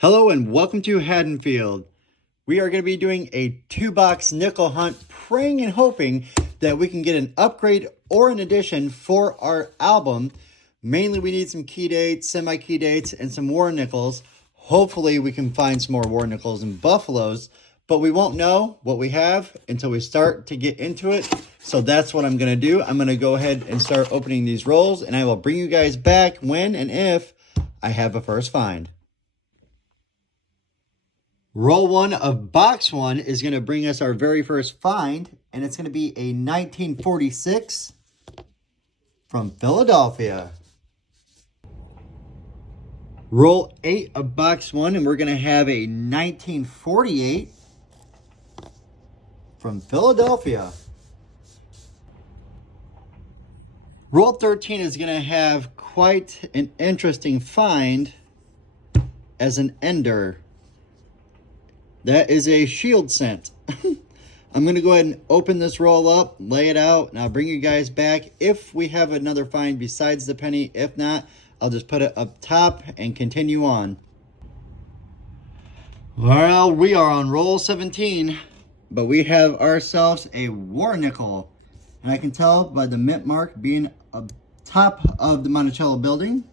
Hello and welcome to Haddonfield. We are going to be doing a 2-box nickel hunt, praying and hoping that we can get an upgrade or an addition for our album. Mainly we need some key dates, semi-key dates, and some war nickels. Hopefully we can find some more war nickels and buffaloes, but we won't know what we have until we start to get into it. So that's what I'm going to do. I'm going to go ahead and start opening these rolls, and I will bring you guys back when and if I have a first find. Roll 1 of box 1 is going to bring us our very first find, and it's going to be a 1946 from Philadelphia. Roll 8 of box 1, and we're going to have a 1948 from Philadelphia. Roll 13 is going to have quite an interesting find as an ender. That is a shield scent. I'm going to go ahead and open this roll up, lay it out, and I'll bring you guys back if we have another find besides the penny. If not, I'll just put it up top and continue on. Well, we are on roll 17, but we have ourselves a war nickel. And I can tell by the mint mark being up top of the Monticello building.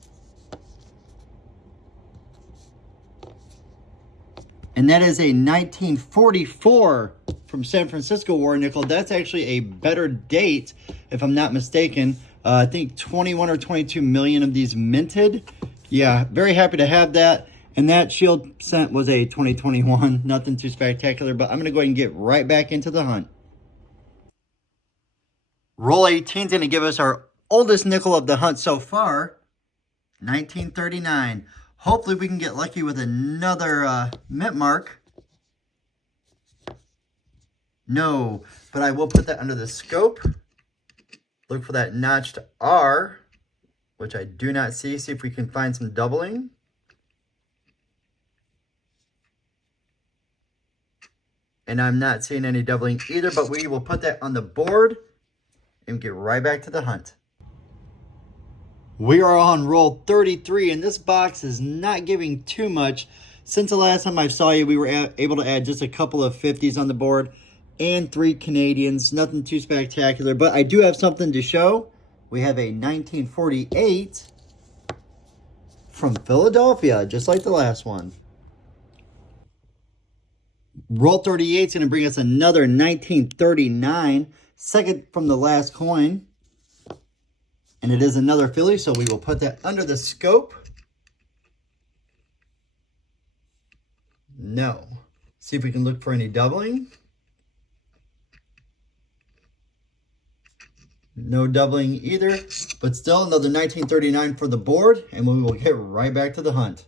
And that is a 1944 from San Francisco war nickel. That's actually a better date, if I'm not mistaken. I think 21 or 22 million of these minted. Yeah, very happy to have that. And that shield scent was a 2021. Nothing too spectacular, but I'm going to go ahead and get right back into the hunt. Roll 18 is going to give us our oldest nickel of the hunt so far, 1939. Hopefully we can get lucky with another mint mark. No, but I will put that under the scope. Look for that notched R, which I do not see. See if we can find some doubling. And I'm not seeing any doubling either, but we will put that on the board and get right back to the hunt. We are on roll 33, and this box is not giving too much. Since the last time I saw you, we were able to add just a couple of 50s on the board and 3 Canadians. Nothing too spectacular, but I do have something to show. We have a 1948 from Philadelphia, just like the last one. Roll 38 is going to bring us another 1939, second from the last coin. And it is another Philly, so we will put that under the scope. No. See if we can look for any doubling. No doubling either, but still another 1939 for the board, and we will get right back to the hunt.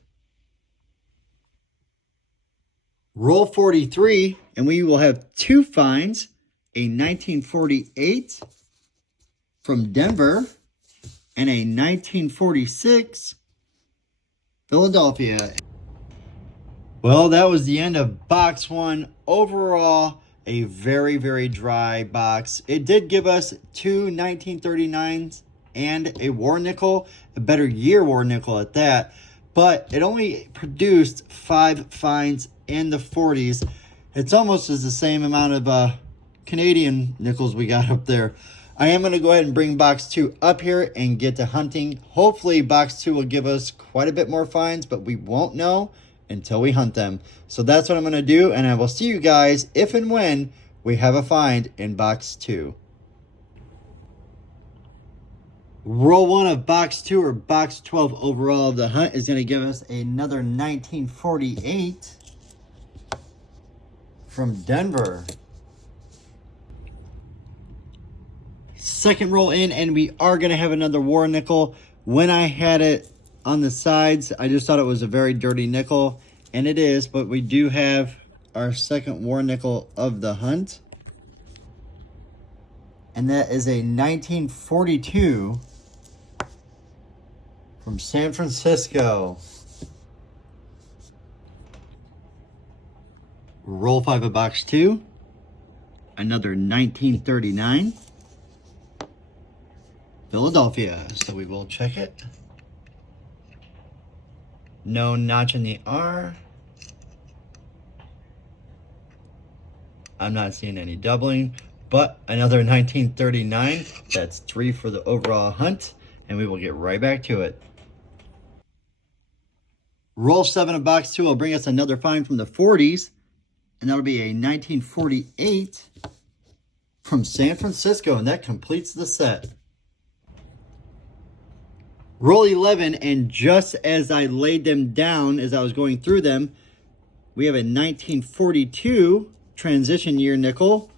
Roll 43, and we will have 2 finds, a 1948 from Denver, and a 1946 Philadelphia. Well, that was the end of box 1. Overall, a very, very dry box. It did give us 2 1939s and a war nickel, a better year war nickel at that, but it only produced 5 finds in the 40s. It's almost as the same amount of Canadian nickels we got up there. I am going to go ahead and bring box 2 up here and get to hunting. Hopefully box 2 will give us quite a bit more finds, but we won't know until we hunt them. So that's what I'm going to do, and I will see you guys if and when we have a find in box 2. Roll 1 of box 2, or box 12 overall of the hunt, is going to give us another 1948 from Denver. Second roll in, and we are going to have another war nickel. When I had it on the sides, I just thought it was a very dirty nickel, and it is, but we do have our second war nickel of the hunt, and that is a 1942 from San Francisco. Roll 5 of box 2, another 1939 Philadelphia. So we will check it. No notch in the R. I'm not seeing any doubling, but another 1939. That's 3 for the overall hunt, and we will get right back to it. Roll 7 of box 2 will bring us another find from the 40s, and that'll be a 1948 from San Francisco, and that completes the set. Roll 11, and just as I laid them down as I was going through them, we have a 1942 transition year nickel.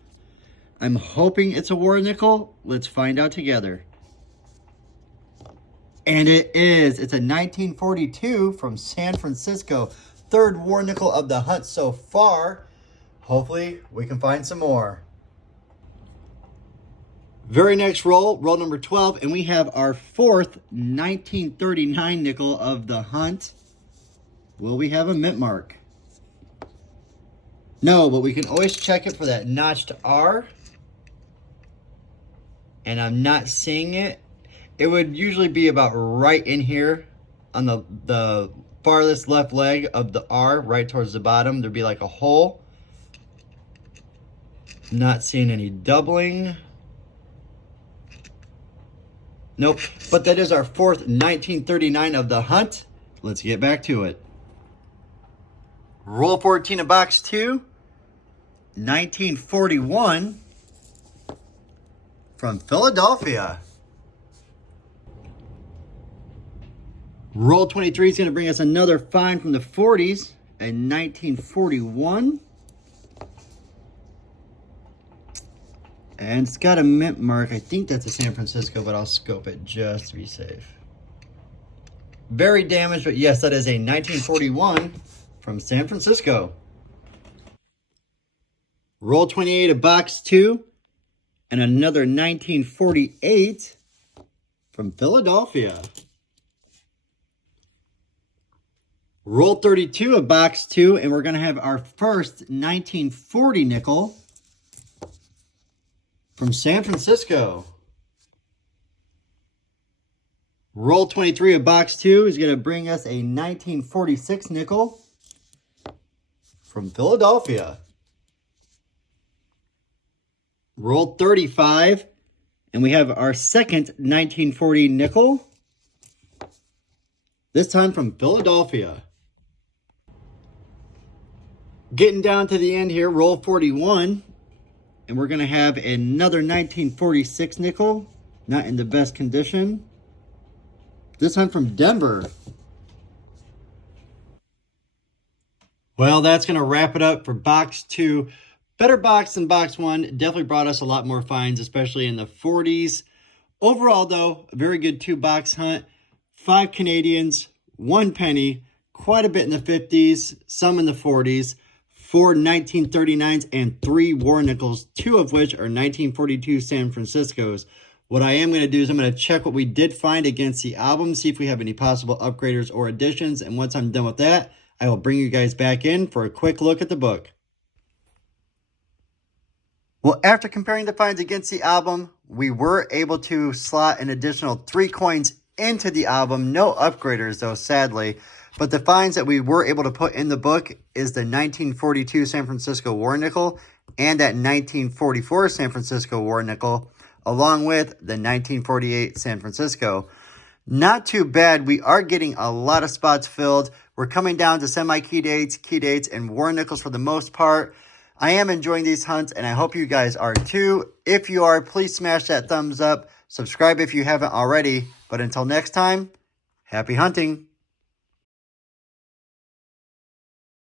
I'm hoping it's a war nickel. Let's find out together. And it is. It's a 1942 from San Francisco. Third war nickel of the hunt so far. Hopefully we can find some more. Very next roll, roll number 12, and we have our fourth 1939 nickel of the hunt. Will we have a mint mark? No, but we can always check it for that notched R. And I'm not seeing it. It would usually be about right in here on the farthest left leg of the R, right towards the bottom. There'd be like a hole. Not seeing any doubling. Nope, but that is our fourth 1939 of the hunt. Let's get back to it. Roll 14 of box 2, 1941 from Philadelphia. Roll 23 is going to bring us another find from the 40s, a 1941. And it's got a mint mark. I think that's a San Francisco, but I'll scope it just to be safe. Very damaged, but yes, that is a 1941 from San Francisco. Roll 28 of box 2, and another 1948 from Philadelphia. Roll 32 of box 2, and we're going to have our first 1940 nickel from San Francisco. Roll 23 of box 2 is going to bring us a 1946 nickel from Philadelphia. Roll 35, and we have our second 1940 nickel, this time from Philadelphia. Getting down to the end here, roll 41, and we're going to have another 1946 nickel, not in the best condition. This time from Denver. Well, that's going to wrap it up for box 2. Better box than box 1. Definitely brought us a lot more finds, especially in the 40s. Overall, though, a very good 2-box hunt. 5 Canadians, 1 penny, quite a bit in the 50s, some in the 40s. 4 1939s and 3 war nickels, 2 of which are 1942 San Franciscos. What I am going to do is I'm going to check what we did find against the album, see if we have any possible upgraders or additions, and once I'm done with that, I will bring you guys back in for a quick look at the book. Well, after comparing the finds against the album, we were able to slot an additional 3 coins into the album. No upgraders, though, sadly. But the finds that we were able to put in the book is the 1942 San Francisco War Nickel and that 1944 San Francisco War Nickel, along with the 1948 San Francisco. Not too bad. We are getting a lot of spots filled. We're coming down to semi-key dates, and war nickels for the most part. I am enjoying these hunts, and I hope you guys are too. If you are, please smash that thumbs up. Subscribe if you haven't already. But until next time, happy hunting.